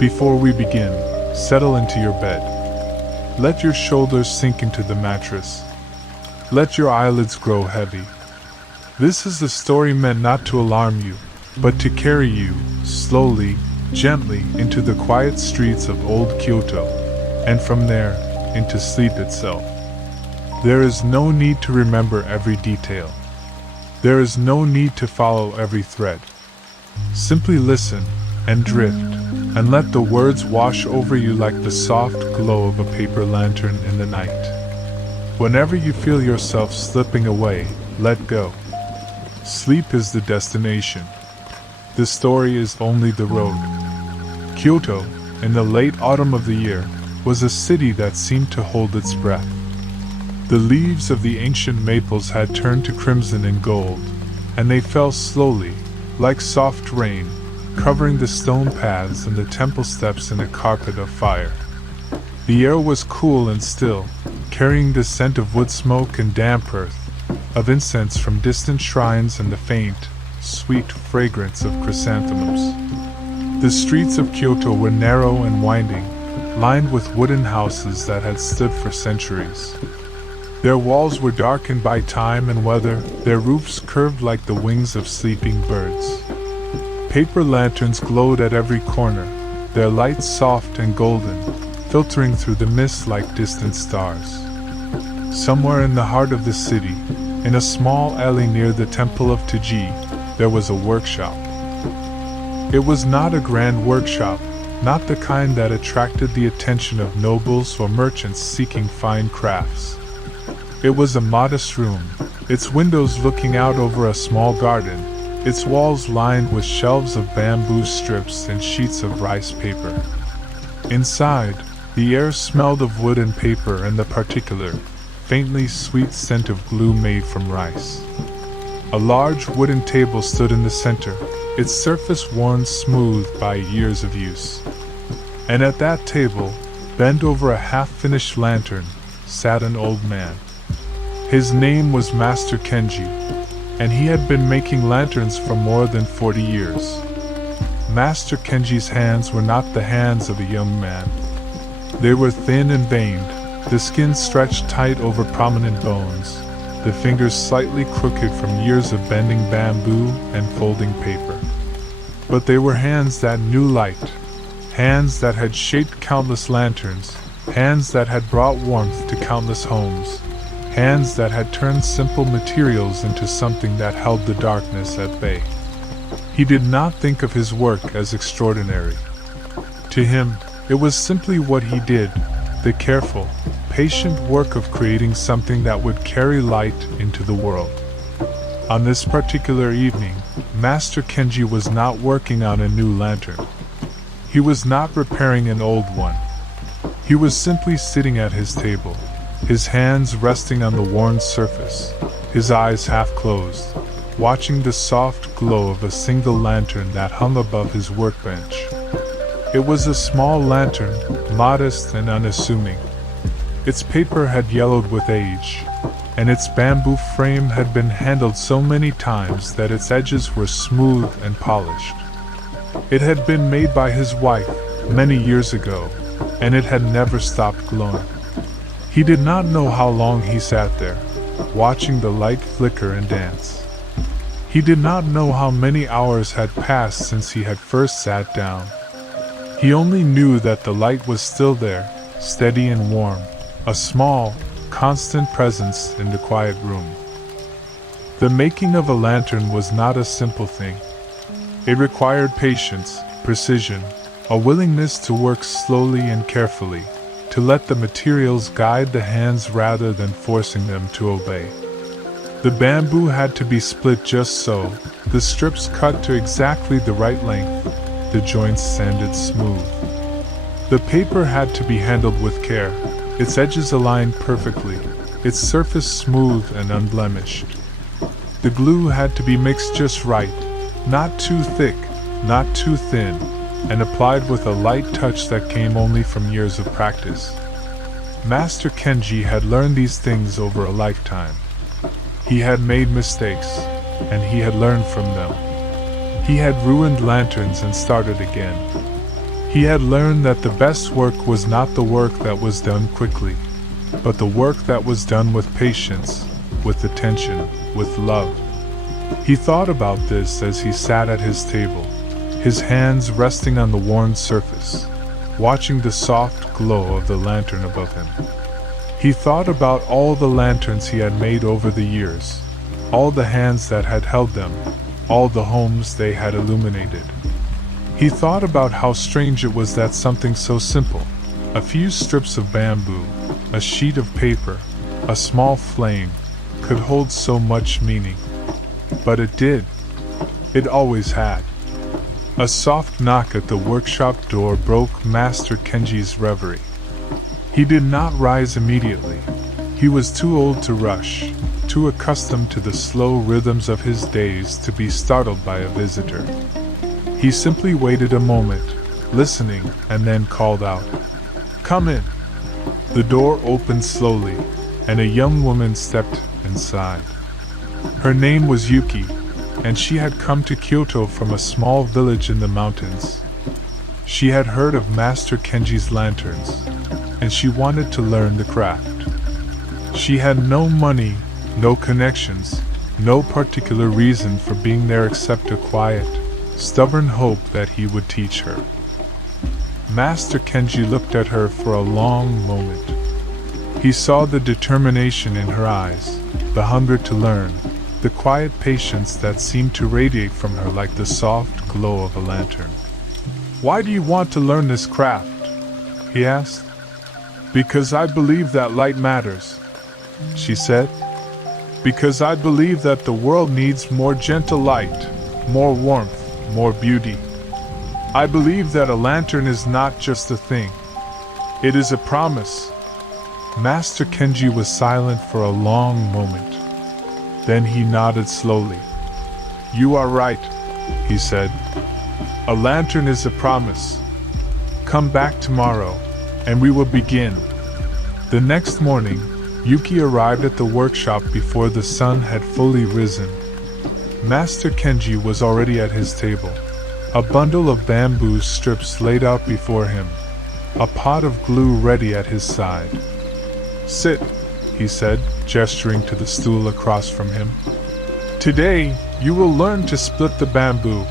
Before we begin, settle into your bed. Let your shoulders sink into the mattress. Let your eyelids grow heavy. This is a story meant not to alarm you, but to carry you, slowly, gently, into the quiet streets of old Kyoto, and from there, into sleep itself. There is no need to remember every detail. There is no need to follow every thread. Simply listen and drift, and let the words wash over you like the soft glow of a paper lantern in the night. Whenever you feel yourself slipping away, let go. Sleep is the destination. The story is only the road. Kyoto, in the late autumn of the year, was a city that seemed to hold its breath. The leaves of the ancient maples had turned to crimson and gold, and they fell slowly, like soft rain, covering the stone paths and the temple steps in a carpet of fire. The air was cool and still, carrying the scent of wood smoke and damp earth, of incense from distant shrines and the faint, sweet fragrance of chrysanthemums. The streets of Kyoto were narrow and winding, lined with wooden houses that had stood for centuries. Their walls were darkened by time and weather, their roofs curved like the wings of sleeping birds. Paper lanterns glowed at every corner, their lights soft and golden, filtering through the mist like distant stars. Somewhere in the heart of the city, in a small alley near the temple of Teji, there was a workshop. It was not a grand workshop, not the kind that attracted the attention of nobles or merchants seeking fine crafts. It was a modest room, its windows looking out over a small garden, its walls lined with shelves of bamboo strips and sheets of rice paper. Inside, the air smelled of wood and paper and the particular, faintly sweet scent of glue made from rice. A large wooden table stood in the center, its surface worn smooth by years of use. And at that table, bent over a half-finished lantern, sat an old man. His name was Master Kenji, and he had been making lanterns for more than 40 years. Master Kenji's hands were not the hands of a young man. They were thin and veined, the skin stretched tight over prominent bones, the fingers slightly crooked from years of bending bamboo and folding paper. But they were hands that knew light, hands that had shaped countless lanterns, hands that had brought warmth to countless homes, hands that had turned simple materials into something that held the darkness at bay. He did not think of his work as extraordinary. To him, it was simply what he did, the careful, patient work of creating something that would carry light into the world. On this particular evening, Master Kenji was not working on a new lantern. He was not repairing an old one. He was simply sitting at his table, his hands resting on the worn surface, his eyes half closed, watching the soft glow of a single lantern that hung above his workbench. It was a small lantern, modest and unassuming. Its paper had yellowed with age, and its bamboo frame had been handled so many times that its edges were smooth and polished. It had been made by his wife many years ago, and it had never stopped glowing. He did not know how long he sat there, watching the light flicker and dance. He did not know how many hours had passed since he had first sat down. He only knew that the light was still there, steady and warm, a small, constant presence in the quiet room. The making of a lantern was not a simple thing. It required patience, precision, a willingness to work slowly and carefully, to let the materials guide the hands rather than forcing them to obey. The bamboo had to be split just so, the strips cut to exactly the right length, the joints sanded smooth. The paper had to be handled with care, its edges aligned perfectly, its surface smooth and unblemished. The glue had to be mixed just right, not too thick, not too thin, and applied with a light touch that came only from years of practice. Master Kenji had learned these things over a lifetime. He had made mistakes, and he had learned from them. He had ruined lanterns and started again. He had learned that the best work was not the work that was done quickly, but the work that was done with patience, with attention, with love. He thought about this as he sat at his table, his hands resting on the worn surface, watching the soft glow of the lantern above him. He thought about all the lanterns he had made over the years, all the hands that had held them, all the homes they had illuminated. He thought about how strange it was that something so simple, a few strips of bamboo, a sheet of paper, a small flame, could hold so much meaning. But it did. It always had. A soft knock at the workshop door broke Master Kenji's reverie. He did not rise immediately. He was too old to rush, too accustomed to the slow rhythms of his days to be startled by a visitor. He simply waited a moment, listening, and then called out, "Come in." The door opened slowly, and a young woman stepped inside. Her name was Yuki, and she had come to Kyoto from a small village in the mountains. She had heard of Master Kenji's lanterns, and she wanted to learn the craft. She had no money, no connections, no particular reason for being there except a quiet, stubborn hope that he would teach her. Master Kenji looked at her for a long moment. He saw the determination in her eyes, the hunger to learn, the quiet patience that seemed to radiate from her like the soft glow of a lantern. "Why do you want to learn this craft?" he asked. "Because I believe that light matters," she said. "Because I believe that the world needs more gentle light, more warmth, more beauty. I believe that a lantern is not just a thing. It is a promise." Master Kenji was silent for a long moment. Then he nodded slowly. "You are right," he said. "A lantern is a promise. Come back tomorrow, and we will begin." The next morning, Yuki arrived at the workshop before the sun had fully risen. Master Kenji was already at his table, a bundle of bamboo strips laid out before him, a pot of glue ready at his side. "Sit," he said, gesturing to the stool across from him. "Today, you will learn to split the bamboo."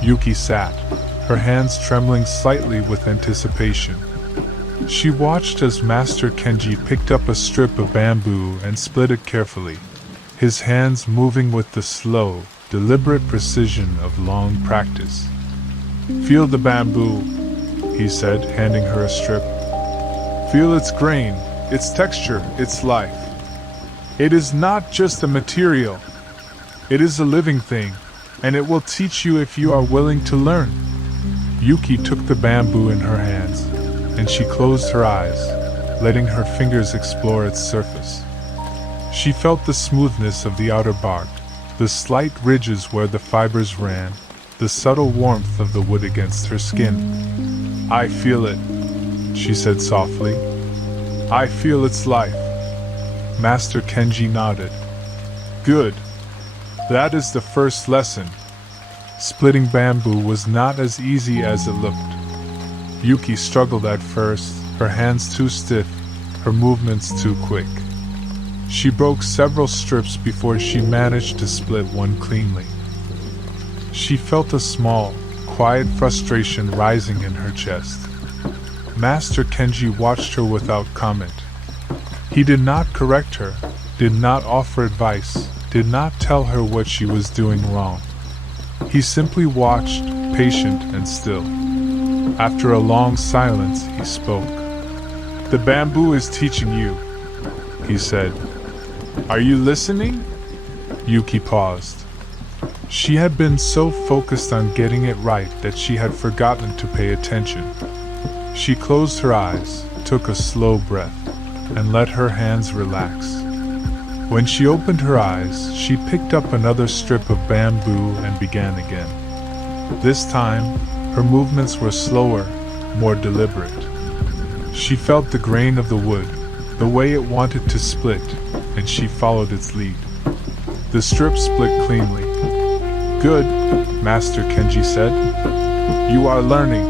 Yuki sat, her hands trembling slightly with anticipation. She watched as Master Kenji picked up a strip of bamboo and split it carefully, his hands moving with the slow, deliberate precision of long practice. "Feel the bamboo," he said, handing her a strip. "Feel its grain, its texture, its life. It is not just a material. It is a living thing, and it will teach you if you are willing to learn." Yuki took the bamboo in her hands, and she closed her eyes, letting her fingers explore its surface. She felt the smoothness of the outer bark, the slight ridges where the fibers ran, the subtle warmth of the wood against her skin. "I feel it," she said softly. "I feel its life." Master Kenji nodded. "Good. That is the first lesson." Splitting bamboo was not as easy as it looked. Yuki struggled at first, her hands too stiff, her movements too quick. She broke several strips before she managed to split one cleanly. She felt a small, quiet frustration rising in her chest. Master Kenji watched her without comment. He did not correct her, did not offer advice, did not tell her what she was doing wrong. He simply watched, patient and still. After a long silence, he spoke. "The bamboo is teaching you," he said. "Are you listening?" Yuki paused. She had been so focused on getting it right that she had forgotten to pay attention. She closed her eyes, took a slow breath, and let her hands relax. When she opened her eyes, she picked up another strip of bamboo and began again. This time, her movements were slower, more deliberate. She felt the grain of the wood, the way it wanted to split, and she followed its lead. The strip split cleanly. "Good," Master Kenji said. "You are learning."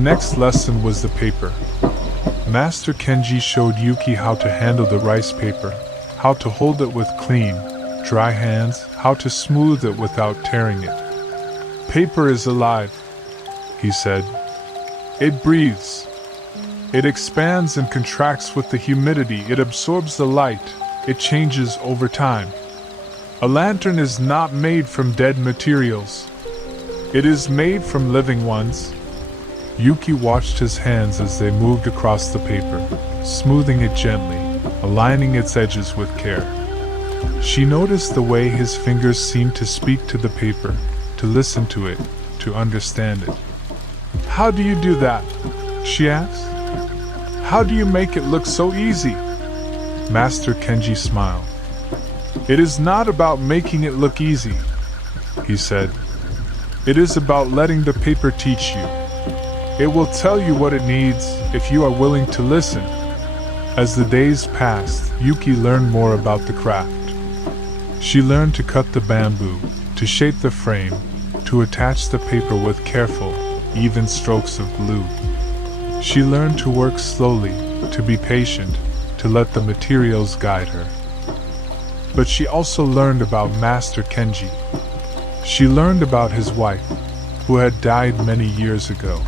next lesson was the paper. Master Kenji showed Yuki how to handle the rice paper, how to hold it with clean, dry hands, how to smooth it without tearing it. Paper is alive, he said. It breathes. It expands and contracts with the humidity, it absorbs the light, it changes over time. A lantern is not made from dead materials. It is made from living ones. Yuki watched his hands as they moved across the paper, smoothing it gently, aligning its edges with care. She noticed the way his fingers seemed to speak to the paper, to listen to it, to understand it. "How do you do that?" she asked. "How do you make it look so easy?" Master Kenji smiled. "It is not about making it look easy," he said. "It is about letting the paper teach you. It will tell you what it needs if you are willing to listen." As the days passed, Yuki learned more about the craft. She learned to cut the bamboo, to shape the frame, to attach the paper with careful, even strokes of glue. She learned to work slowly, to be patient, to let the materials guide her. But she also learned about Master Kenji. She learned about his wife, who had died many years ago.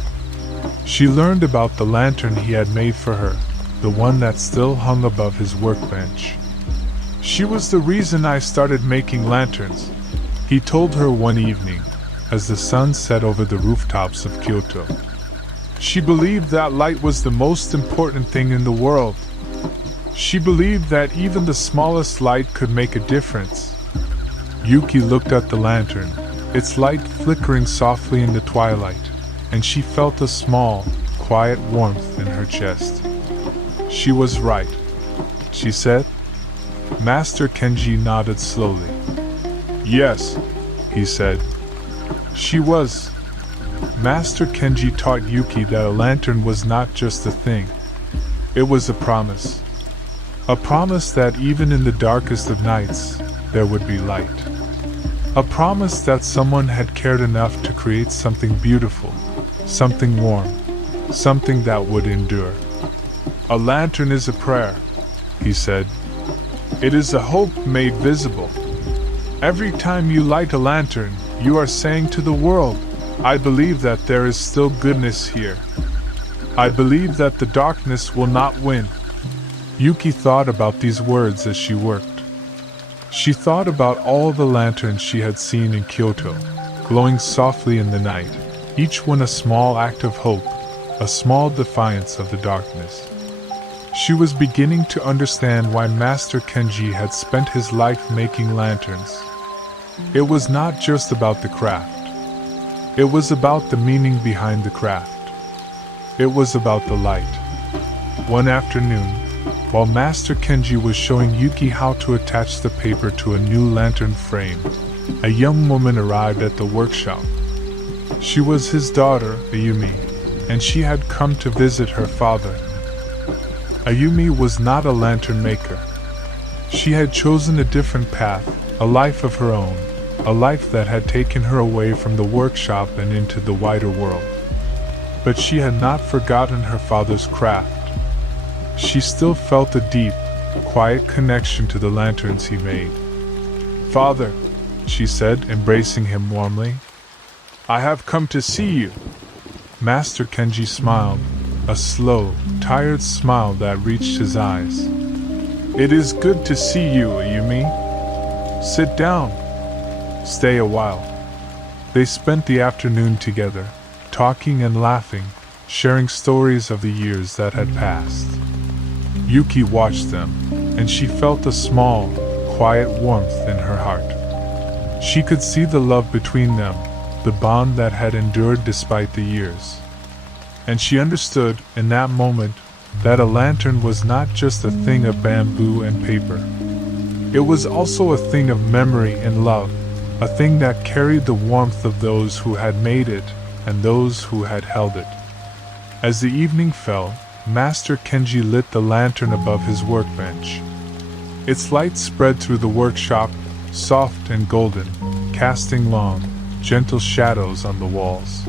She learned about the lantern he had made for her, the one that still hung above his workbench. "She was the reason I started making lanterns," he told her one evening, as the sun set over the rooftops of Kyoto. "She believed that light was the most important thing in the world. She believed that even the smallest light could make a difference." Yuki looked at the lantern, its light flickering softly in the twilight, and she felt a small, quiet warmth in her chest. "She was right," she said. Master Kenji nodded slowly. "Yes," he said. "She was." Master Kenji taught Yuki that a lantern was not just a thing. It was a promise. A promise that even in the darkest of nights, there would be light. A promise that someone had cared enough to create something beautiful, something warm, something that would endure. "A lantern is a prayer," he said. "It is a hope made visible. Every time you light a lantern, you are saying to the world, I believe that there is still goodness here. I believe that the darkness will not win." Yuki thought about these words as she worked. She thought about all the lanterns she had seen in Kyoto, glowing softly in the night, each one a small act of hope, a small defiance of the darkness. She was beginning to understand why Master Kenji had spent his life making lanterns. It was not just about the craft. It was about the meaning behind the craft. It was about the light. One afternoon, while Master Kenji was showing Yuki how to attach the paper to a new lantern frame, a young woman arrived at the workshop. She was his daughter, Ayumi, and she had come to visit her father. Ayumi was not a lantern maker. She had chosen a different path, a life of her own, a life that had taken her away from the workshop and into the wider world. But she had not forgotten her father's craft. She still felt a deep, quiet connection to the lanterns he made. "Father," she said, embracing him warmly, "I have come to see you." Master Kenji smiled, a slow, tired smile that reached his eyes. "It is good to see you, Ayumi. Sit down. Stay a while." They spent the afternoon together, talking and laughing, sharing stories of the years that had passed. Yuki watched them, and she felt a small, quiet warmth in her heart. She could see the love between them, the bond that had endured despite the years. And she understood, in that moment, that a lantern was not just a thing of bamboo and paper. It was also a thing of memory and love, a thing that carried the warmth of those who had made it and those who had held it. As the evening fell, Master Kenji lit the lantern above his workbench. Its light spread through the workshop, soft and golden, casting long, gentle shadows on the walls.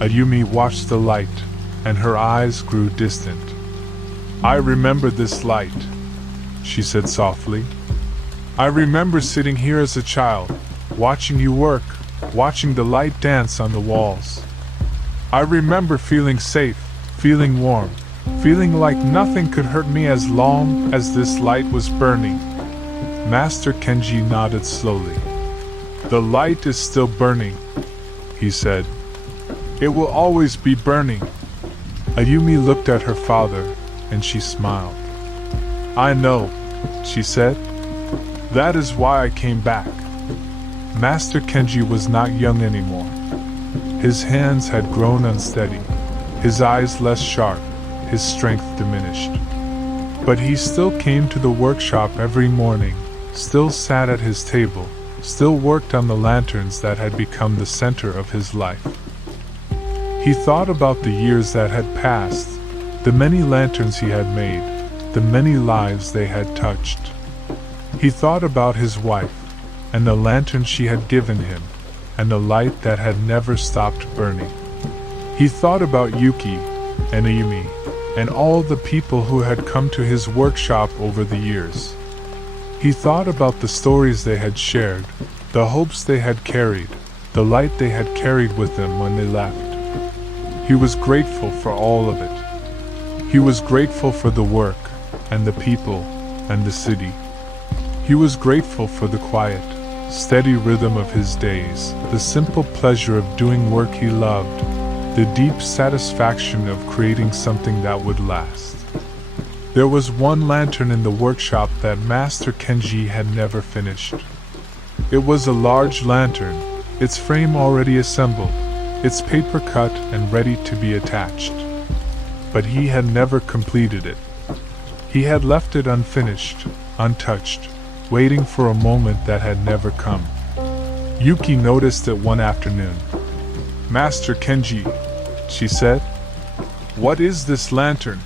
Ayumi watched the light, and her eyes grew distant. "I remember this light," she said softly. "I remember sitting here as a child, watching you work, watching the light dance on the walls. I remember feeling safe, feeling warm, feeling like nothing could hurt me as long as this light was burning." Master Kenji nodded slowly. "The light is still burning," he said. "It will always be burning." Ayumi looked at her father, and she smiled. "I know," she said. "That is why I came back." Master Kenji was not young anymore. His hands had grown unsteady, his eyes less sharp, his strength diminished. But he still came to the workshop every morning, still sat at his table, still worked on the lanterns that had become the center of his life. He thought about the years that had passed, the many lanterns he had made, the many lives they had touched. He thought about his wife, and the lantern she had given him, and the light that had never stopped burning. He thought about Yuki and Ayumi, and all the people who had come to his workshop over the years. He thought about the stories they had shared, the hopes they had carried, the light they had carried with them when they left. He was grateful for all of it. He was grateful for the work, and the people, and the city. He was grateful for the quiet, steady rhythm of his days, the simple pleasure of doing work he loved, the deep satisfaction of creating something that would last. There was one lantern in the workshop that Master Kenji had never finished. It was a large lantern, its frame already assembled, its paper cut and ready to be attached. But he had never completed it. He had left it unfinished, untouched, waiting for a moment that had never come. Yuki noticed it one afternoon. "Master Kenji," she said, "what is this lantern?"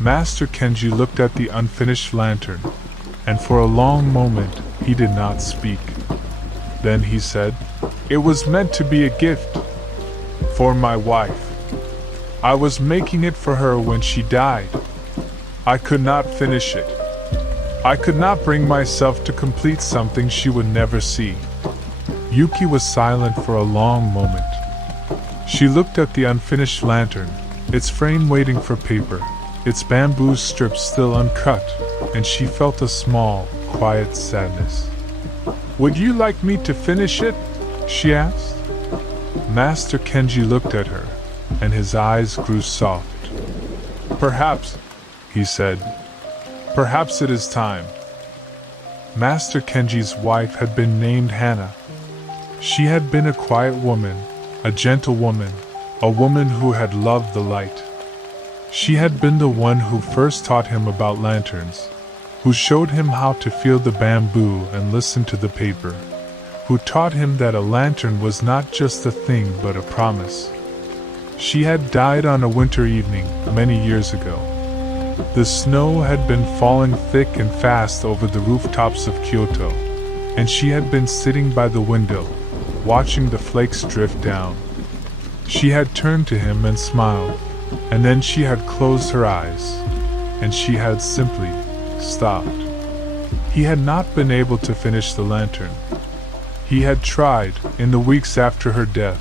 Master Kenji looked at the unfinished lantern, and for a long moment he did not speak. Then he said, "It was meant to be a gift for my wife. I was making it for her when she died. I could not finish it. I could not bring myself to complete something she would never see." Yuki was silent for a long moment. She looked at the unfinished lantern, its frame waiting for paper, its bamboo strips still uncut, and she felt a small, quiet sadness. "Would you like me to finish it?" she asked. Master Kenji looked at her, and his eyes grew soft. "Perhaps," he said. "Perhaps it is time." Master Kenji's wife had been named Hana. She had been a quiet woman, a gentle woman, a woman who had loved the light. She had been the one who first taught him about lanterns, who showed him how to feel the bamboo and listen to the paper, who taught him that a lantern was not just a thing but a promise. She had died on a winter evening many years ago. The snow had been falling thick and fast over the rooftops of Kyoto, and she had been sitting by the window, watching the flakes drift down. She had turned to him and smiled, and then she had closed her eyes, and she had simply stopped. He had not been able to finish the lantern. He had tried in the weeks after her death,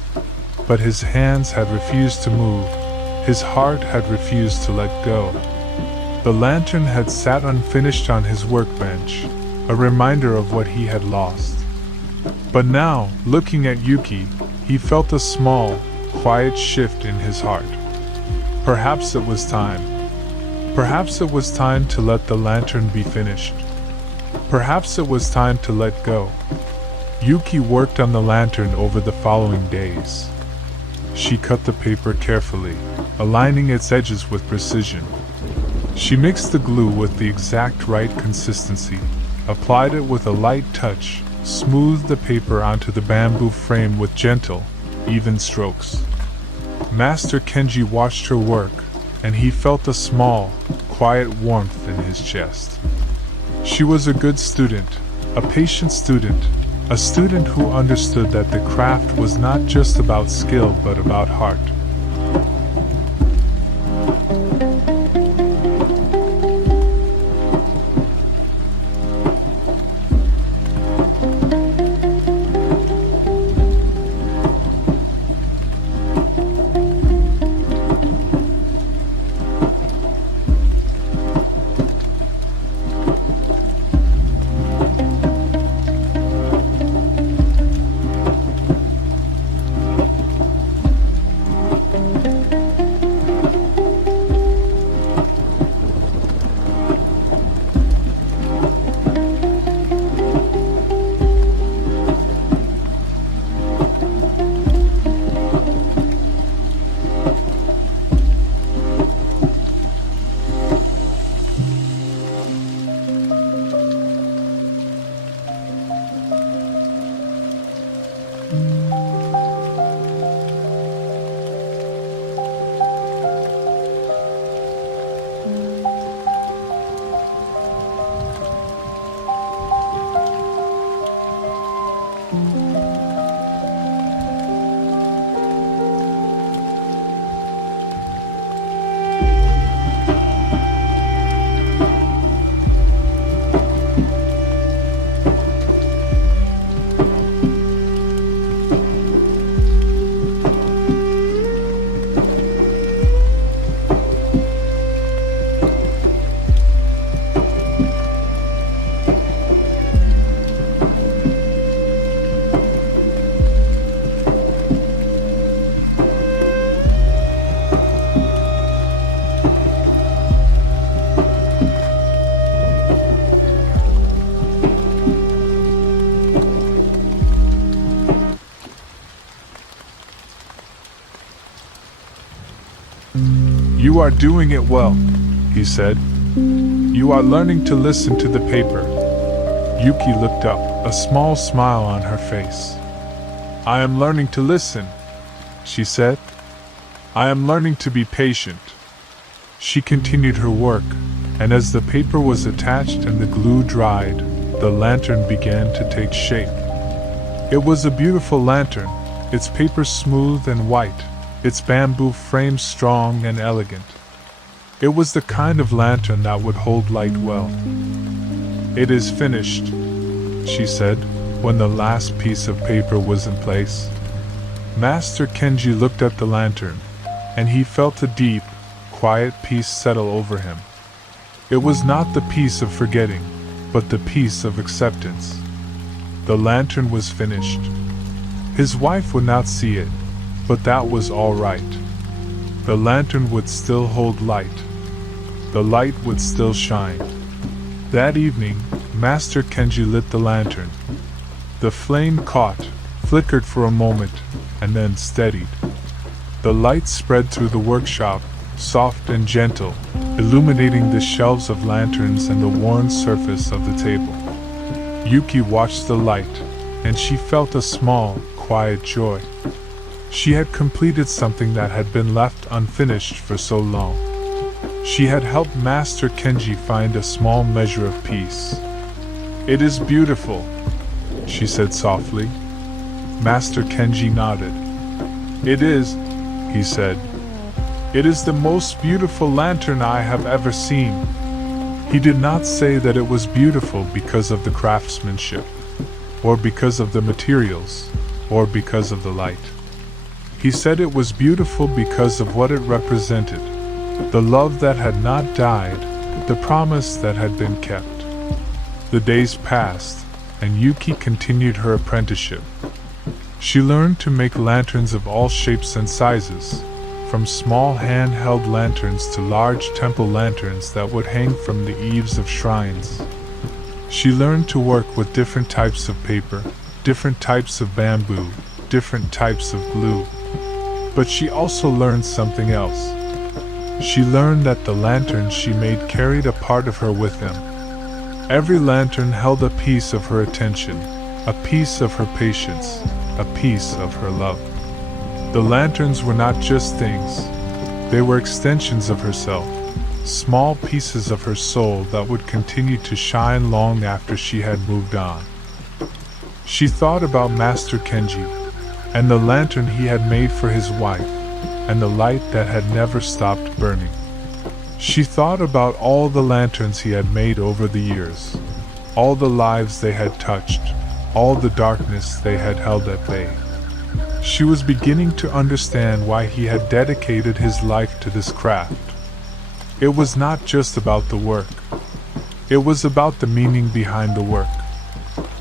but his hands had refused to move, his heart had refused to let go. The lantern had sat unfinished on his workbench, a reminder of what he had lost. But now, looking at Yuki, he felt a small, quiet shift in his heart. Perhaps it was time. Perhaps it was time to let the lantern be finished. Perhaps it was time to let go. Yuki worked on the lantern over the following days. She cut the paper carefully, aligning its edges with precision. She mixed the glue with the exact right consistency, applied it with a light touch, smoothed the paper onto the bamboo frame with gentle, even strokes. Master Kenji watched her work, and he felt a small, quiet warmth in his chest. She was a good student, a patient student, A student who understood that the craft was not just about skill but about heart. You are doing it well, he said. You are learning to listen to the paper. Yuki looked up, a small smile on her face. I am learning to listen, she said. I am learning to be patient. She continued her work, and as the paper was attached and the glue dried, the lantern began to take shape. It was a beautiful lantern, its paper smooth and white, its bamboo frame strong and elegant. It was the kind of lantern that would hold light well. It is finished, she said, when the last piece of paper was in place. Master Kenji looked at the lantern, and he felt a deep, quiet peace settle over him. It was not the peace of forgetting, but the peace of acceptance. The lantern was finished. His wife would not see it, but that was all right. The lantern would still hold light. The light would still shine. That evening, Master Kenji lit the lantern. The flame caught, flickered for a moment, and then steadied. The light spread through the workshop, soft and gentle, illuminating the shelves of lanterns and the worn surface of the table. Yuki watched the light, and she felt a small, quiet joy. She had completed something that had been left unfinished for so long. She had helped Master Kenji find a small measure of peace. It is beautiful, she said softly. Master Kenji nodded. It is, he said. It is the most beautiful lantern I have ever seen. He did not say that it was beautiful because of the craftsmanship, or because of the materials, or because of the light. He said it was beautiful because of what it represented, the love that had not died, the promise that had been kept. The days passed, and Yuki continued her apprenticeship. She learned to make lanterns of all shapes and sizes, from small hand-held lanterns to large temple lanterns that would hang from the eaves of shrines. She learned to work with different types of paper, different types of bamboo, different types of glue. But she also learned something else. She learned that the lanterns she made carried a part of her with them. Every lantern held a piece of her attention, a piece of her patience, a piece of her love. The lanterns were not just things. They were extensions of herself, small pieces of her soul that would continue to shine long after she had moved on. She thought about Master Kenji, and the lantern he had made for his wife, and the light that had never stopped burning. She thought about all the lanterns he had made over the years, all the lives they had touched, all the darkness they had held at bay. She was beginning to understand why he had dedicated his life to this craft. It was not just about the work. It was about the meaning behind the work.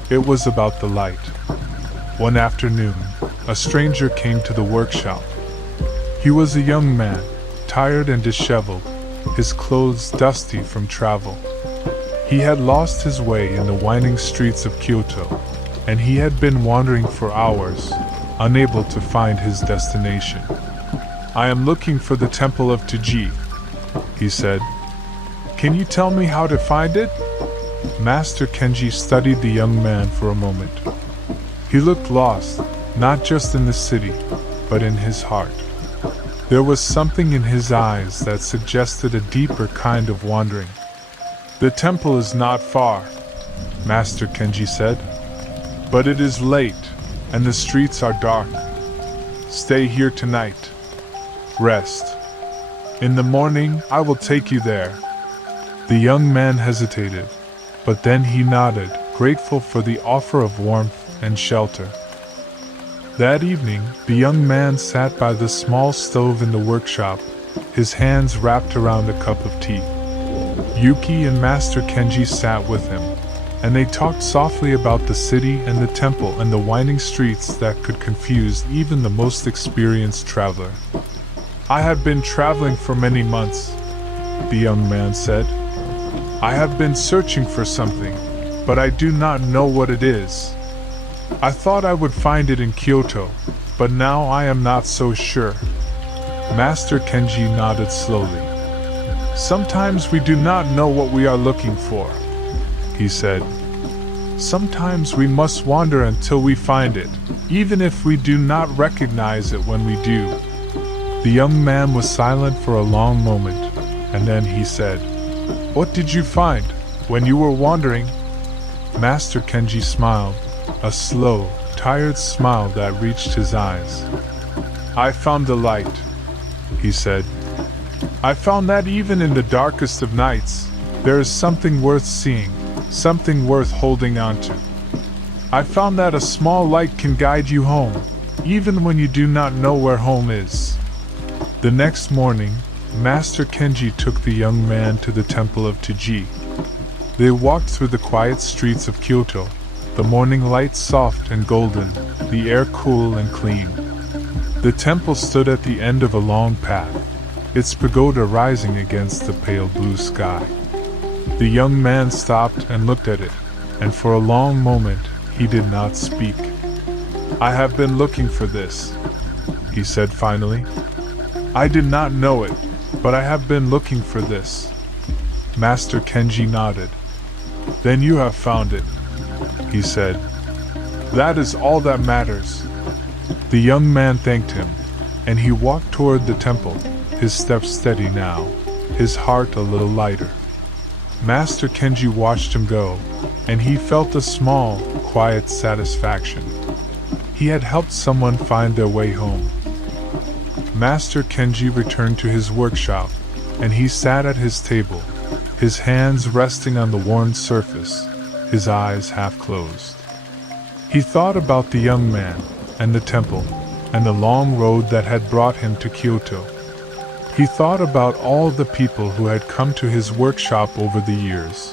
It was about the light. One afternoon, a stranger came to the workshop. He was a young man, tired and disheveled, his clothes dusty from travel. He had lost his way in the winding streets of Kyoto, and he had been wandering for hours, unable to find his destination. "I am looking for the temple of Taiji," he said. "Can you tell me how to find it?" Master Kenji studied the young man for a moment. He looked lost, not just in the city, but in his heart. There was something in his eyes that suggested a deeper kind of wandering. "The temple is not far," Master Kenji said. "But it is late, and the streets are dark. Stay here tonight. Rest. In the morning, I will take you there." The young man hesitated, but then he nodded, grateful for the offer of warmth and shelter. That evening, the young man sat by the small stove in the workshop, his hands wrapped around a cup of tea. Yuki and Master Kenji sat with him, and they talked softly about the city and the temple and the winding streets that could confuse even the most experienced traveler. "I have been traveling for many months," the young man said. "I have been searching for something, but I do not know what it is. I thought I would find it in Kyoto, but now I am not so sure." Master Kenji nodded slowly. "Sometimes we do not know what we are looking for," he said. "Sometimes we must wander until we find it, even if we do not recognize it when we do." The young man was silent for a long moment, and then he said, "What did you find when you were wandering?" Master Kenji smiled, a slow, tired smile that reached his eyes. "I found the light," he said. "I found that even in the darkest of nights, there is something worth seeing, something worth holding on to. I found that a small light can guide you home, even when you do not know where home is." The next morning, Master Kenji took the young man to the temple of Taiji. They walked through the quiet streets of Kyoto, the morning light soft and golden, the air cool and clean. The temple stood at the end of a long path, its pagoda rising against the pale blue sky. The young man stopped and looked at it, and for a long moment he did not speak. "I have been looking for this," he said finally. "I did not know it, but I have been looking for this." Master Kenji nodded. "Then you have found it," he said. "That is all that matters." The young man thanked him, and he walked toward the temple, his steps steady now, his heart a little lighter. Master Kenji watched him go, and he felt a small, quiet satisfaction. He had helped someone find their way home. Master Kenji returned to his workshop, and he sat at his table, his hands resting on the worn surface, his eyes half closed. He thought about the young man, and the temple, and the long road that had brought him to Kyoto. He thought about all the people who had come to his workshop over the years,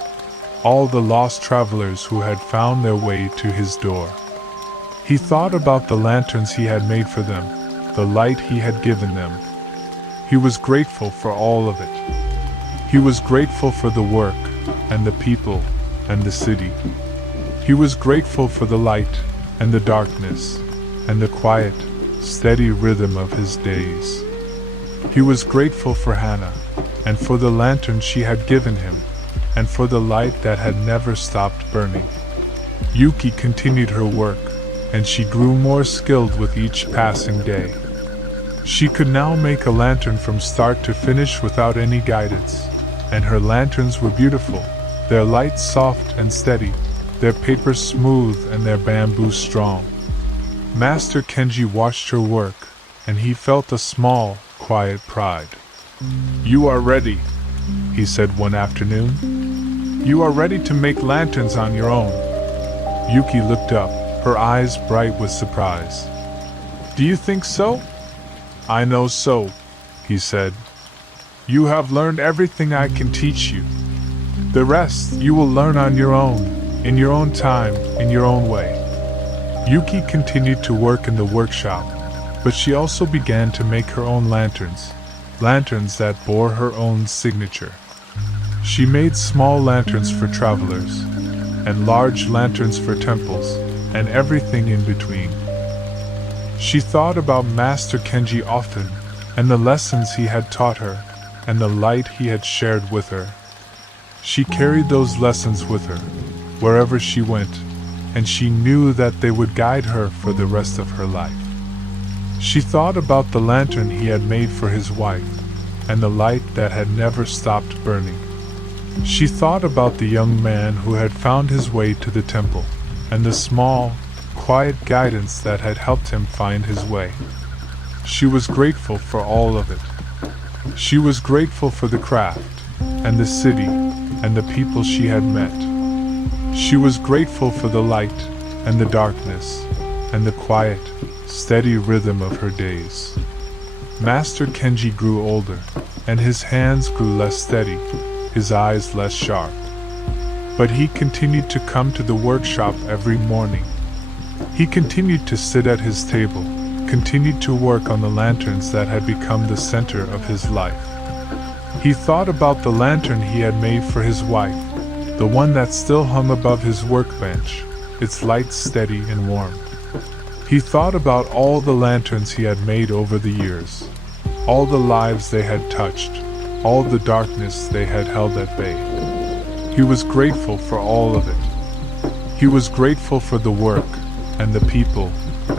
all the lost travelers who had found their way to his door. He thought about the lanterns he had made for them, the light he had given them. He was grateful for all of it. He was grateful for the work, and the people, and the city. He was grateful for the light, and the darkness, and the quiet, steady rhythm of his days. He was grateful for Hannah, and for the lantern she had given him, and for the light that had never stopped burning. Yuki continued her work, and she grew more skilled with each passing day. She could now make a lantern from start to finish without any guidance, and her lanterns were beautiful, their light soft and steady, their paper smooth and their bamboo strong. Master Kenji watched her work, and he felt a small, quiet pride. "You are ready," he said one afternoon. "You are ready to make lanterns on your own." Yuki looked up, her eyes bright with surprise. "Do you think so?" "I know so," he said. "You have learned everything I can teach you. The rest you will learn on your own, in your own time, in your own way." Yuki continued to work in the workshop, but she also began to make her own lanterns, lanterns that bore her own signature. She made small lanterns for travelers, and large lanterns for temples, and everything in between. She thought about Master Kenji often, and the lessons he had taught her, and the light he had shared with her. She carried those lessons with her, wherever she went, and she knew that they would guide her for the rest of her life. She thought about the lantern he had made for his wife, and the light that had never stopped burning. She thought about the young man who had found his way to the temple, and the small, quiet guidance that had helped him find his way. She was grateful for all of it. She was grateful for the craft, and the city, and the people she had met. She was grateful for the light, and the darkness, and the quiet, steady rhythm of her days. Master Kenji grew older, and his hands grew less steady, his eyes less sharp. But he continued to come to the workshop every morning. He continued to sit at his table, continued to work on the lanterns that had become the center of his life. He thought about the lantern he had made for his wife, the one that still hung above his workbench, its light steady and warm. He thought about all the lanterns he had made over the years, all the lives they had touched, all the darkness they had held at bay. He was grateful for all of it. He was grateful for the work, and the people,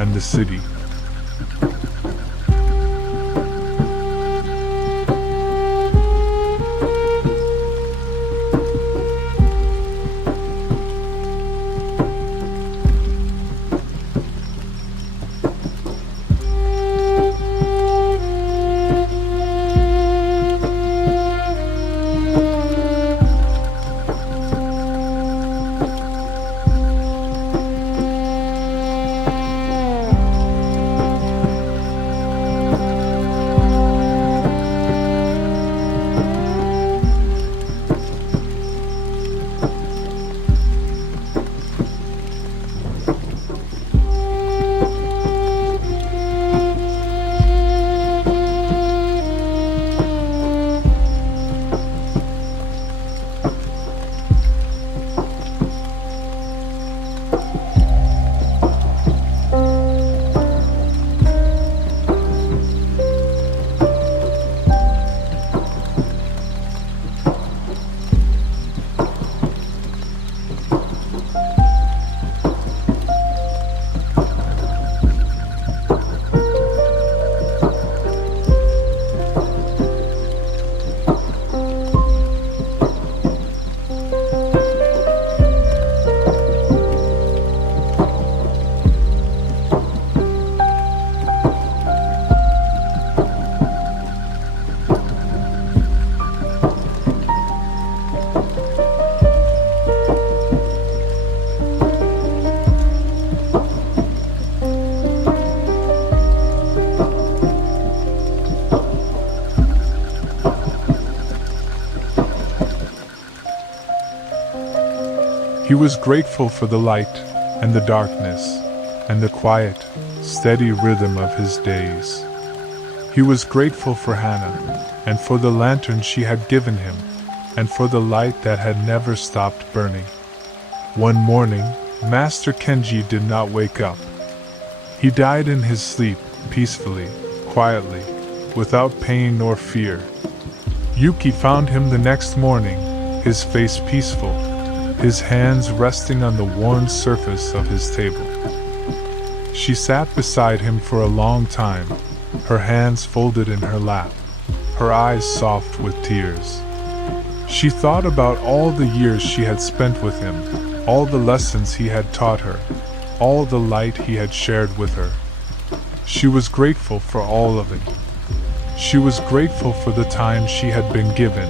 and the city. He was grateful for the light, and the darkness, and the quiet, steady rhythm of his days. He was grateful for Hannah, and for the lantern she had given him, and for the light that had never stopped burning. One morning, Master Kenji did not wake up. He died in his sleep, peacefully, quietly, without pain nor fear. Yuki found him the next morning, his face peaceful, his hands resting on the worn surface of his table. She sat beside him for a long time, her hands folded in her lap, her eyes soft with tears. She thought about all the years she had spent with him, all the lessons he had taught her, all the light he had shared with her. She was grateful for all of it. She was grateful for the time she had been given,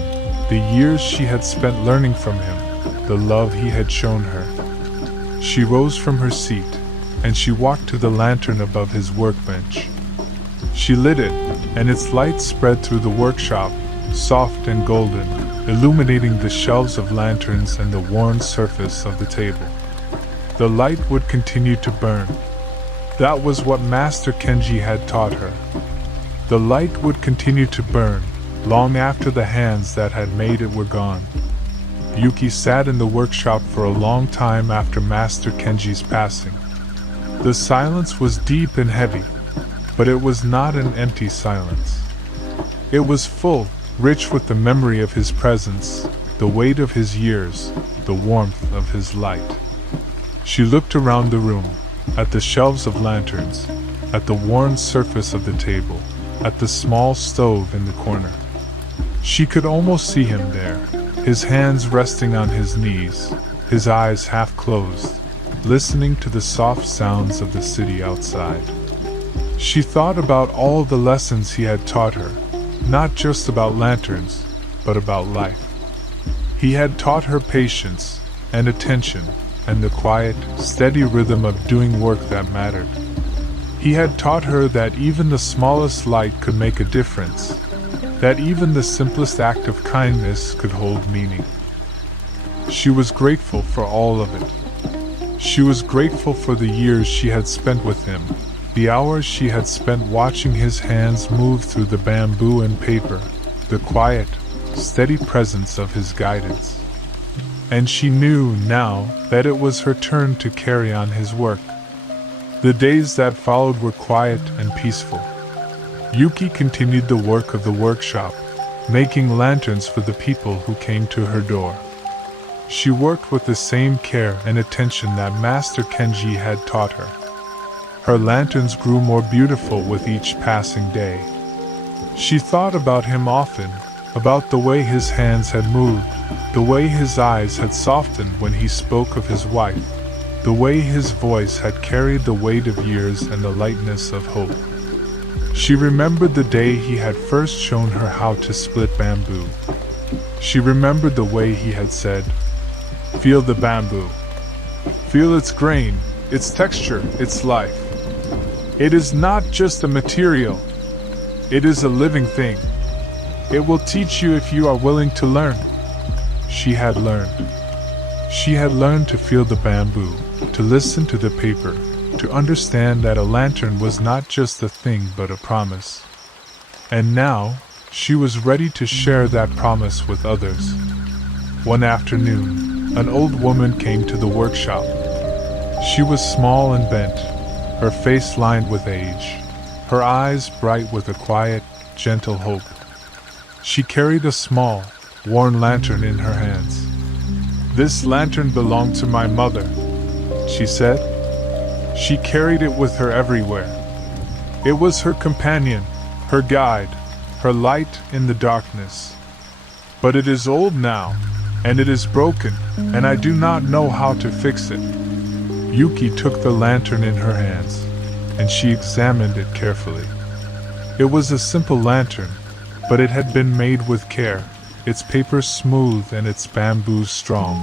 the years she had spent learning from him, the love he had shown her. She rose from her seat, and she walked to the lantern above his workbench. She lit it, and its light spread through the workshop, soft and golden, illuminating the shelves of lanterns and the worn surface of the table. The light would continue to burn. That was what Master Kenji had taught her. The light would continue to burn, long after the hands that had made it were gone. Yuki sat in the workshop for a long time after Master Kenji's passing. The silence was deep and heavy, but it was not an empty silence. It was full, rich with the memory of his presence, the weight of his years, the warmth of his light. She looked around the room, at the shelves of lanterns, at the worn surface of the table, at the small stove in the corner. She could almost see him there, his hands resting on his knees, his eyes half closed, listening to the soft sounds of the city outside. She thought about all the lessons he had taught her, not just about lanterns, but about life. He had taught her patience and attention and the quiet, steady rhythm of doing work that mattered. He had taught her that even the smallest light could make a difference, that even the simplest act of kindness could hold meaning. She was grateful for all of it. She was grateful for the years she had spent with him, the hours she had spent watching his hands move through the bamboo and paper, the quiet, steady presence of his guidance. And she knew now that it was her turn to carry on his work. The days that followed were quiet and peaceful. Yuki continued the work of the workshop, making lanterns for the people who came to her door. She worked with the same care and attention that Master Kenji had taught her. Her lanterns grew more beautiful with each passing day. She thought about him often, about the way his hands had moved, the way his eyes had softened when he spoke of his wife, the way his voice had carried the weight of years and the lightness of hope. She remembered the day he had first shown her how to split bamboo. She remembered the way he had said, "Feel the bamboo. Feel its grain, its texture, its life. It is not just a material. It is a living thing. It will teach you if you are willing to learn." She had learned. She had learned to feel the bamboo, to listen to the paper, to understand that a lantern was not just a thing but a promise. And now, she was ready to share that promise with others. One afternoon, an old woman came to the workshop. She was small and bent, her face lined with age, her eyes bright with a quiet, gentle hope. She carried a small, worn lantern in her hands. "This lantern belonged to my mother," she said. She carried it with her everywhere. It was her companion, her guide, her light in the darkness. "But it is old now, and it is broken, and I do not know how to fix it." Yuki took the lantern in her hands, and she examined it carefully. It was a simple lantern, but it had been made with care, its paper smooth and its bamboo strong.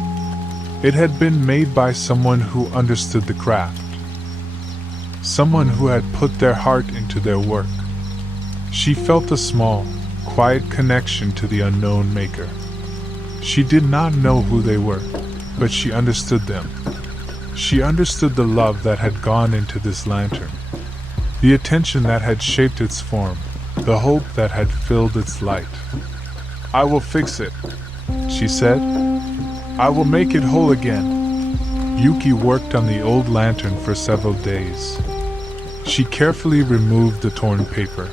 It had been made by someone who understood the craft, someone who had put their heart into their work. She felt a small, quiet connection to the unknown maker. She did not know who they were, but she understood them. She understood the love that had gone into this lantern, the attention that had shaped its form, the hope that had filled its light. "I will fix it," she said. "I will make it whole again." Yuki worked on the old lantern for several days. She carefully removed the torn paper.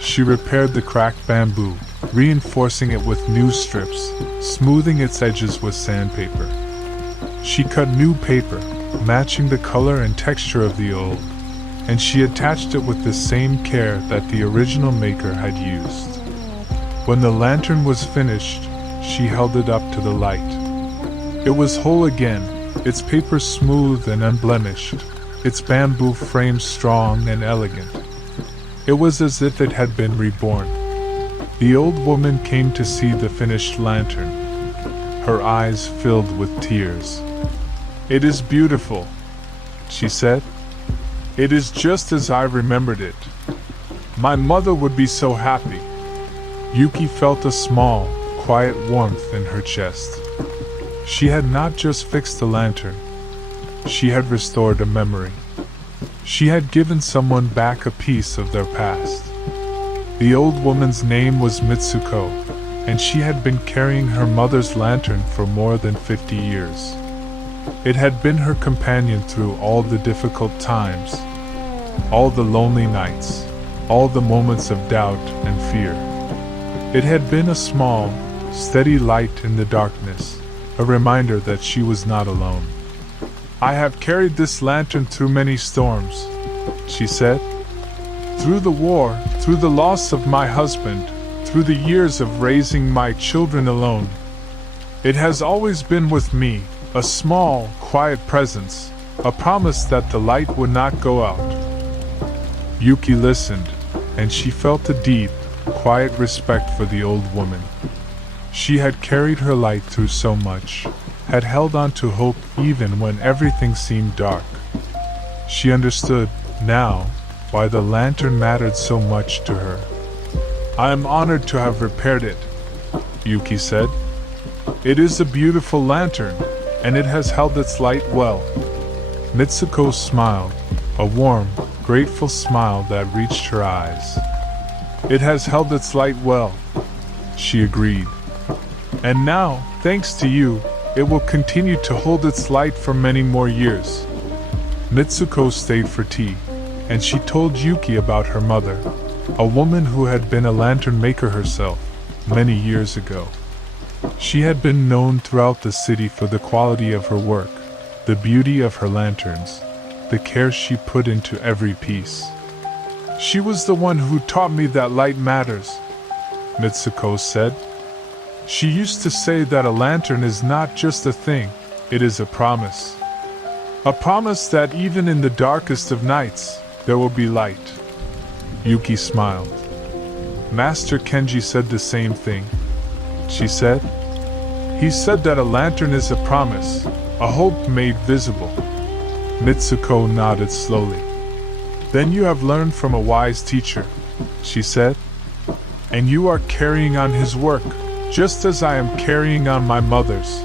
She repaired the cracked bamboo, reinforcing it with new strips, smoothing its edges with sandpaper. She cut new paper, matching the color and texture of the old, and she attached it with the same care that the original maker had used. When the lantern was finished, she held it up to the light. It was whole again, its paper smooth and unblemished, its bamboo frame strong and elegant. It was as if it had been reborn. The old woman came to see the finished lantern, her eyes filled with tears. "It is beautiful," she said. "It is just as I remembered it. My mother would be so happy." Yuki felt a small, quiet warmth in her chest. She had not just fixed the lantern. She had restored a memory. She had given someone back a piece of their past. The old woman's name was Mitsuko, and she had been carrying her mother's lantern for more than 50 years. It had been her companion through all the difficult times, all the lonely nights, all the moments of doubt and fear. It had been a small, steady light in the darkness, a reminder that she was not alone. "I have carried this lantern through many storms," she said. "Through the war, through the loss of my husband, through the years of raising my children alone. It has always been with me, a small, quiet presence, a promise that the light would not go out." Yuki listened, and she felt a deep, quiet respect for the old woman. She had carried her light through so much, had held on to hope even when everything seemed dark. She understood, now, why the lantern mattered so much to her. "I am honored to have repaired it," Yuki said. "It is a beautiful lantern, and it has held its light well." Mitsuko smiled, a warm, grateful smile that reached her eyes. "It has held its light well," she agreed. "And now, thanks to you, it will continue to hold its light for many more years." Mitsuko stayed for tea, and she told Yuki about her mother, a woman who had been a lantern maker herself, many years ago. She had been known throughout the city for the quality of her work, the beauty of her lanterns, the care she put into every piece. "She was the one who taught me that light matters," Mitsuko said. "She used to say that a lantern is not just a thing, it is a promise. A promise that even in the darkest of nights, there will be light." Yuki smiled. "Master Kenji said the same thing," she said. "He said that a lantern is a promise, a hope made visible." Mitsuko nodded slowly. "Then you have learned from a wise teacher," she said. "And you are carrying on his work, just as I am carrying on my mother's."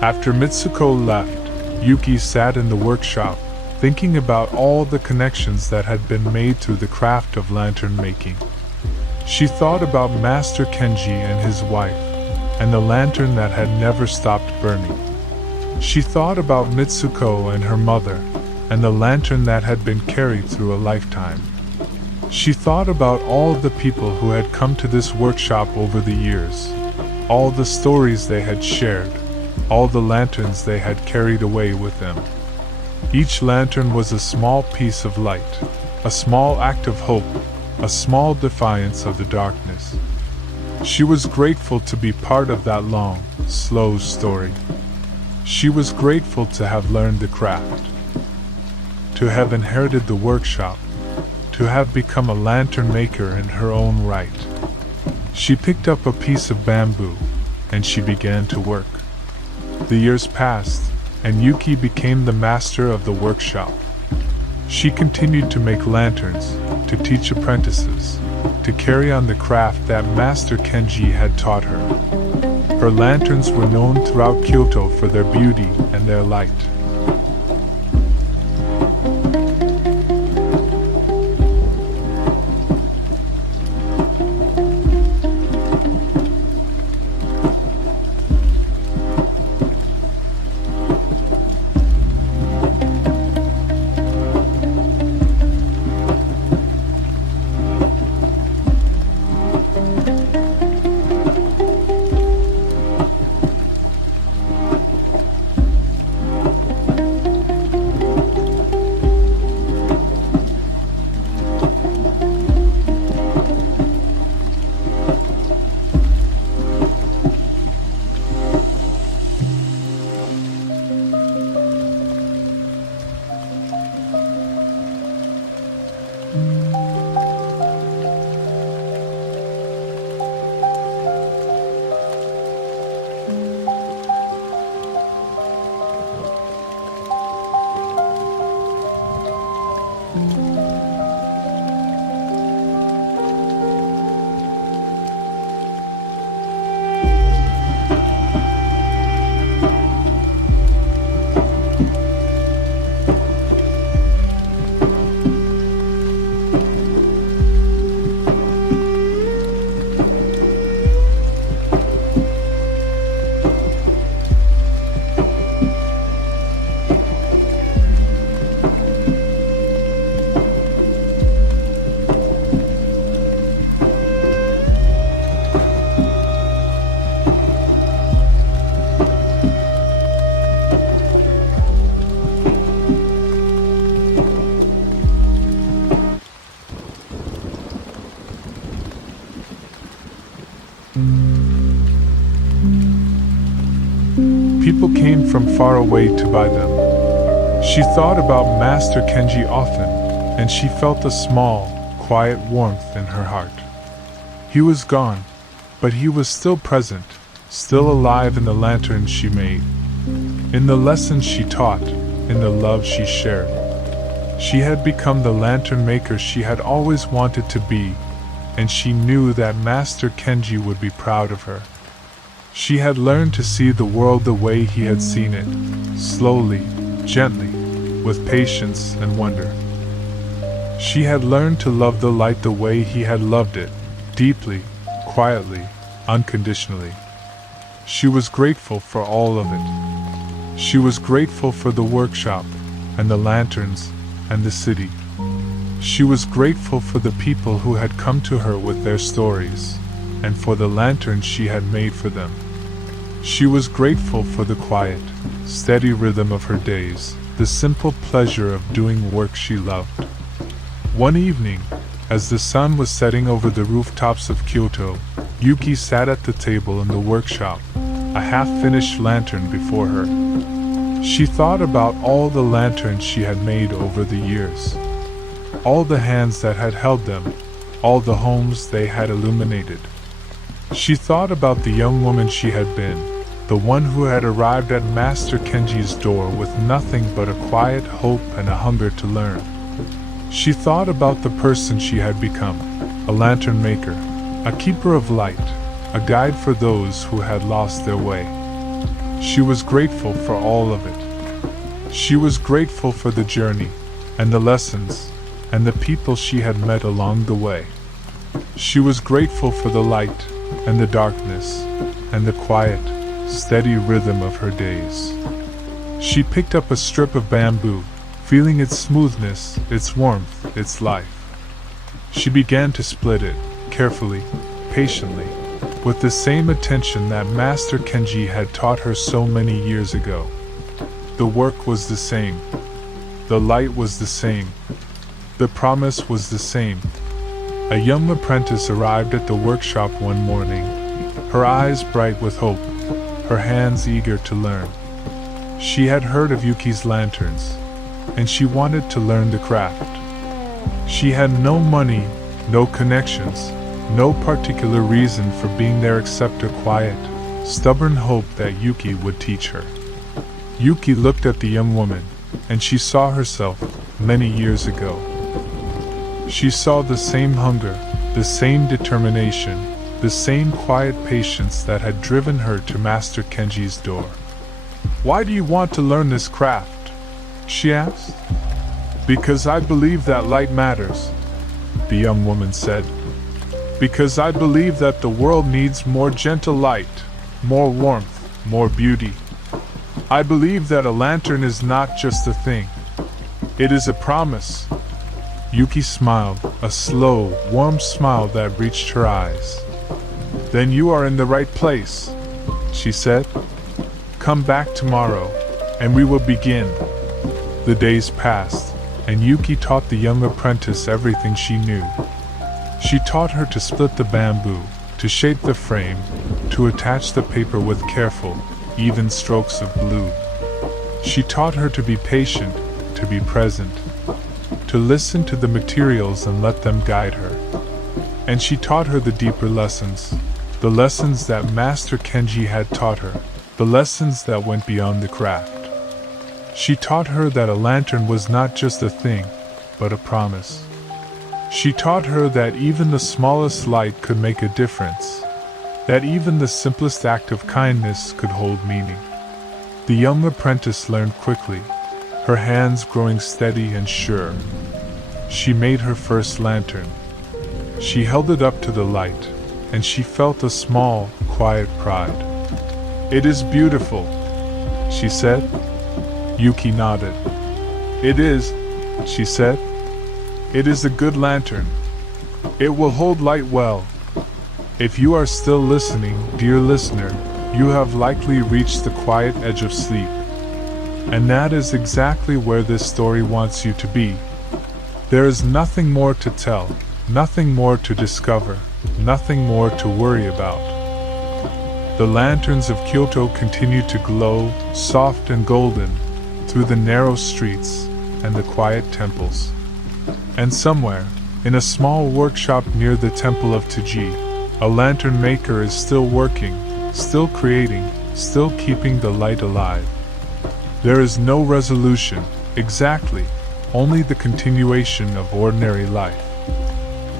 After Mitsuko left, Yuki sat in the workshop, thinking about all the connections that had been made through the craft of lantern making. She thought about Master Kenji and his wife, and the lantern that had never stopped burning. She thought about Mitsuko and her mother, and the lantern that had been carried through a lifetime. She thought about all the people who had come to this workshop over the years, all the stories they had shared, all the lanterns they had carried away with them. Each lantern was a small piece of light, a small act of hope, a small defiance of the darkness. She was grateful to be part of that long, slow story. She was grateful to have learned the craft, to have inherited the workshop, to have become a lantern maker in her own right. She picked up a piece of bamboo, and she began to work. The years passed, and Yuki became the master of the workshop. She continued to make lanterns, to teach apprentices, to carry on the craft that Master Kenji had taught her. Her lanterns were known throughout Kyoto for their beauty and their light. People came from far away to buy them. She thought about Master Kenji often, and she felt a small, quiet warmth in her heart. He was gone, but he was still present, still alive in the lanterns she made, in the lessons she taught, in the love she shared. She had become the lantern maker she had always wanted to be, and she knew that Master Kenji would be proud of her. She had learned to see the world the way he had seen it, slowly, gently, with patience and wonder. She had learned to love the light the way he had loved it, deeply, quietly, unconditionally. She was grateful for all of it. She was grateful for the workshop, and the lanterns, and the city. She was grateful for the people who had come to her with their stories, and for the lanterns she had made for them. She was grateful for the quiet, steady rhythm of her days, the simple pleasure of doing work she loved. One evening, as the sun was setting over the rooftops of Kyoto, Yuki sat at the table in the workshop, a half-finished lantern before her. She thought about all the lanterns she had made over the years, all the hands that had held them, all the homes they had illuminated. She thought about the young woman she had been, the one who had arrived at Master Kenji's door with nothing but a quiet hope and a hunger to learn. She thought about the person she had become, a lantern maker, a keeper of light, a guide for those who had lost their way. She was grateful for all of it. She was grateful for the journey, and the lessons, and the people she had met along the way. She was grateful for the light, and the darkness, and the quiet, steady rhythm of her days. She picked up a strip of bamboo, feeling its smoothness, its warmth, its life. She began to split it, carefully, patiently, with the same attention that Master Kenji had taught her so many years ago. The work was the same. The light was the same. The promise was the same. A young apprentice arrived at the workshop one morning, her eyes bright with hope, her hands eager to learn. She had heard of Yuki's lanterns, and she wanted to learn the craft. She had no money, no connections, no particular reason for being there except a quiet, stubborn hope that Yuki would teach her. Yuki looked at the young woman, and she saw herself many years ago. She saw the same hunger, the same determination, the same quiet patience that had driven her to Master Kenji's door. "Why do you want to learn this craft?" she asked. "Because I believe that light matters," the young woman said. "Because I believe that the world needs more gentle light, more warmth, more beauty. I believe that a lantern is not just a thing. It is a promise." Yuki smiled, a slow, warm smile that reached her eyes. "Then you are in the right place," she said. "Come back tomorrow, and we will begin." The days passed, and Yuki taught the young apprentice everything she knew. She taught her to split the bamboo, to shape the frame, to attach the paper with careful, even strokes of glue. She taught her to be patient, to be present, to listen to the materials and let them guide her. And she taught her the deeper lessons, the lessons that Master Kenji had taught her, the lessons that went beyond the craft. She taught her that a lantern was not just a thing, but a promise. She taught her that even the smallest light could make a difference, that even the simplest act of kindness could hold meaning. The young apprentice learned quickly, her hands growing steady and sure. She made her first lantern. She held it up to the light, and she felt a small, quiet pride. "It is beautiful," she said. Yuki nodded. "It is," she said. "It is a good lantern. It will hold light well." If you are still listening, dear listener, you have likely reached the quiet edge of sleep. And that is exactly where this story wants you to be. There is nothing more to tell, nothing more to discover, nothing more to worry about. The lanterns of Kyoto continue to glow, soft and golden, through the narrow streets and the quiet temples. And somewhere, in a small workshop near the temple of Taiji, a lantern maker is still working, still creating, still keeping the light alive. There is no resolution, exactly, only the continuation of ordinary life.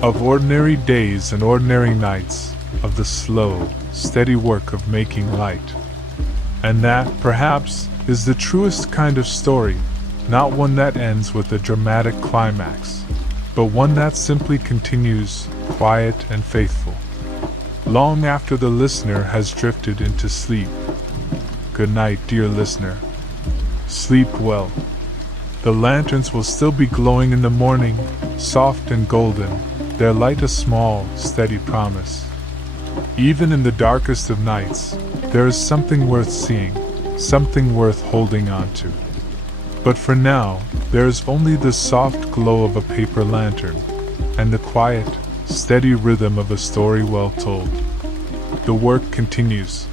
Of ordinary days and ordinary nights, of the slow, steady work of making light. And that, perhaps, is the truest kind of story, not one that ends with a dramatic climax, but one that simply continues, quiet and faithful, long after the listener has drifted into sleep. Good night, dear listener. Sleep well. The lanterns will still be glowing in the morning, soft and golden, their light a small, steady promise. Even in the darkest of nights, there is something worth seeing, something worth holding on to. But for now, there is only the soft glow of a paper lantern, and the quiet, steady rhythm of a story well told. The work continues.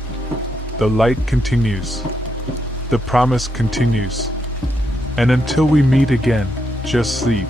The light continues. The promise continues. And until we meet again, just sleep.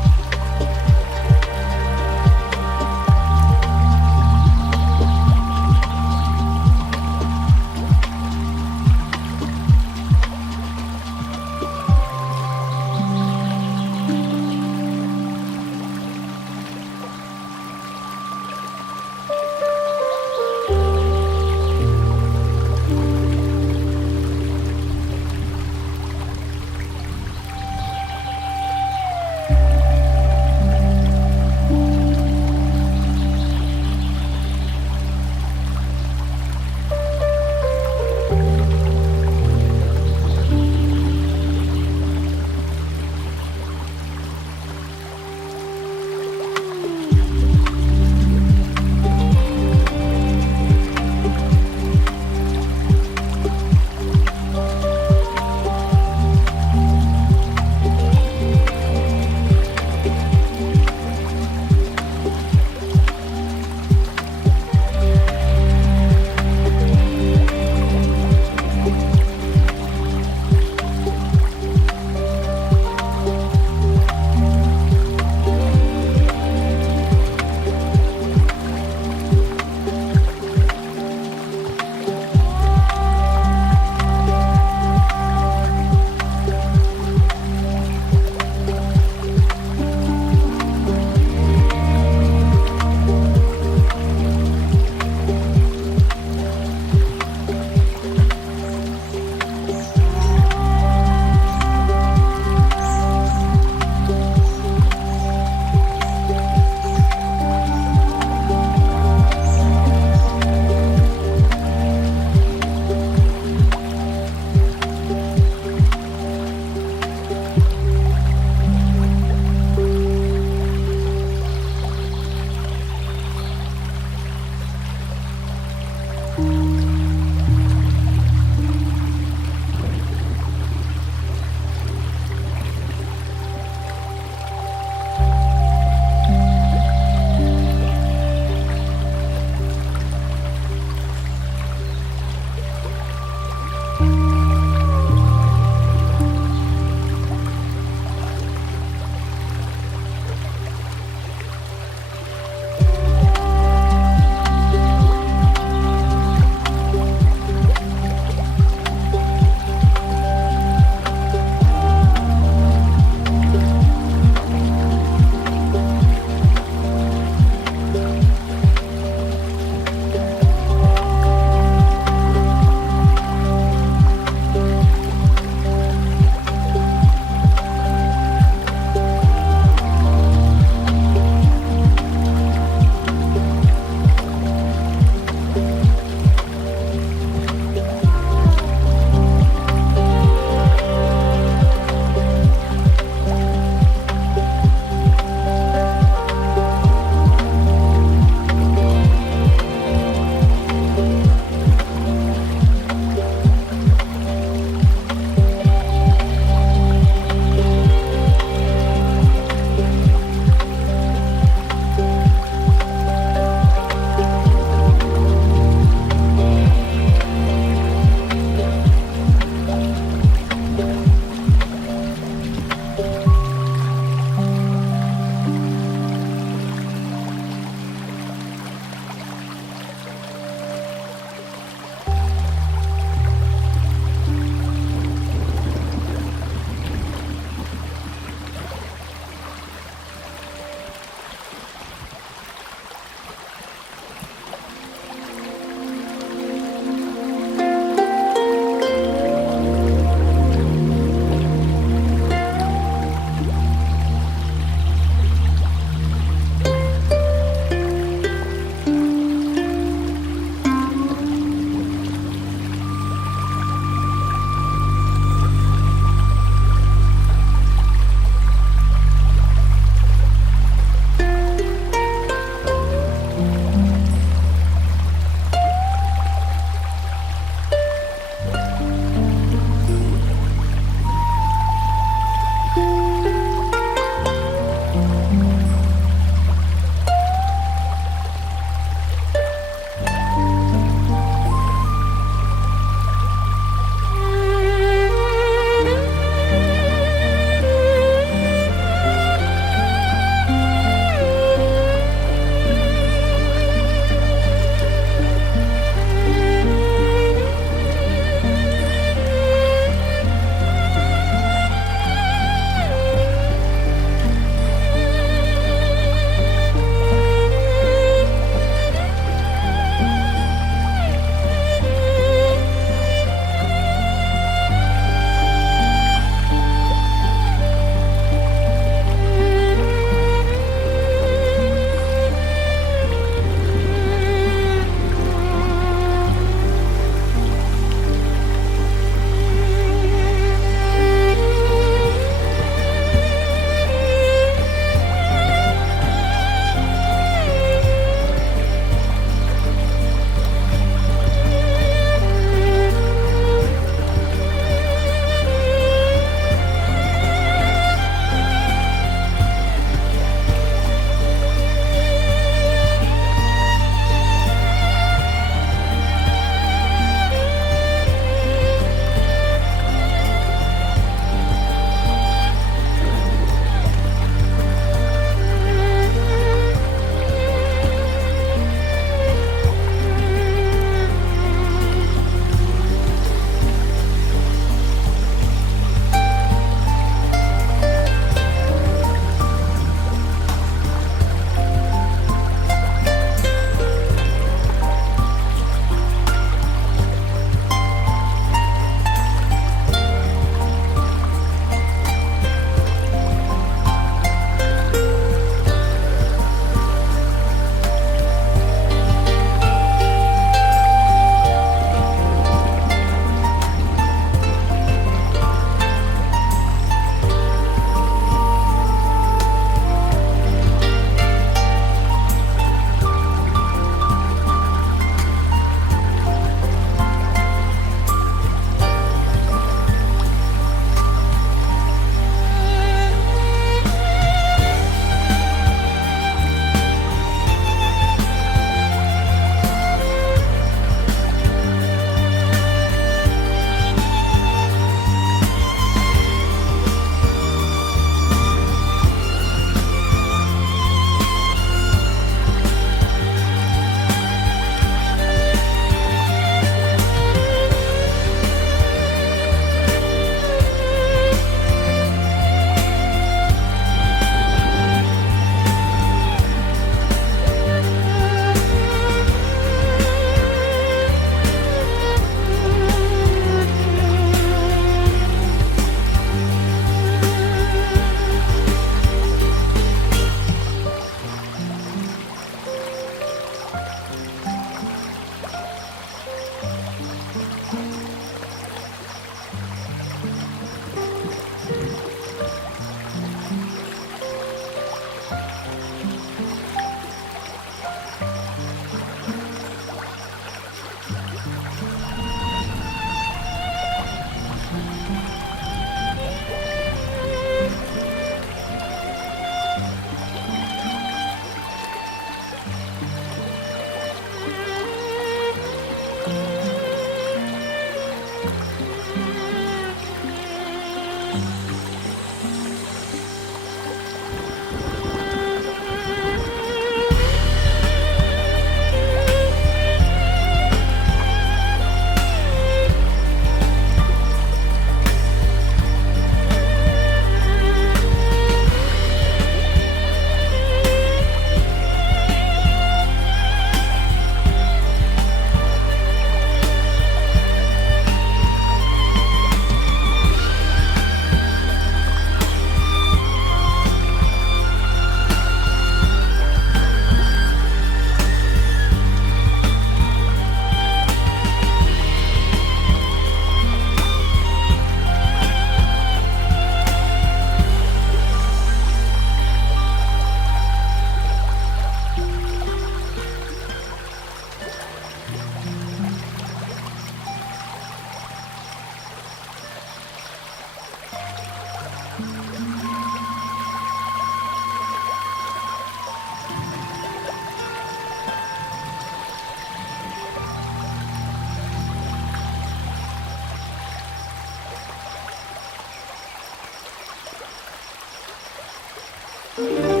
you.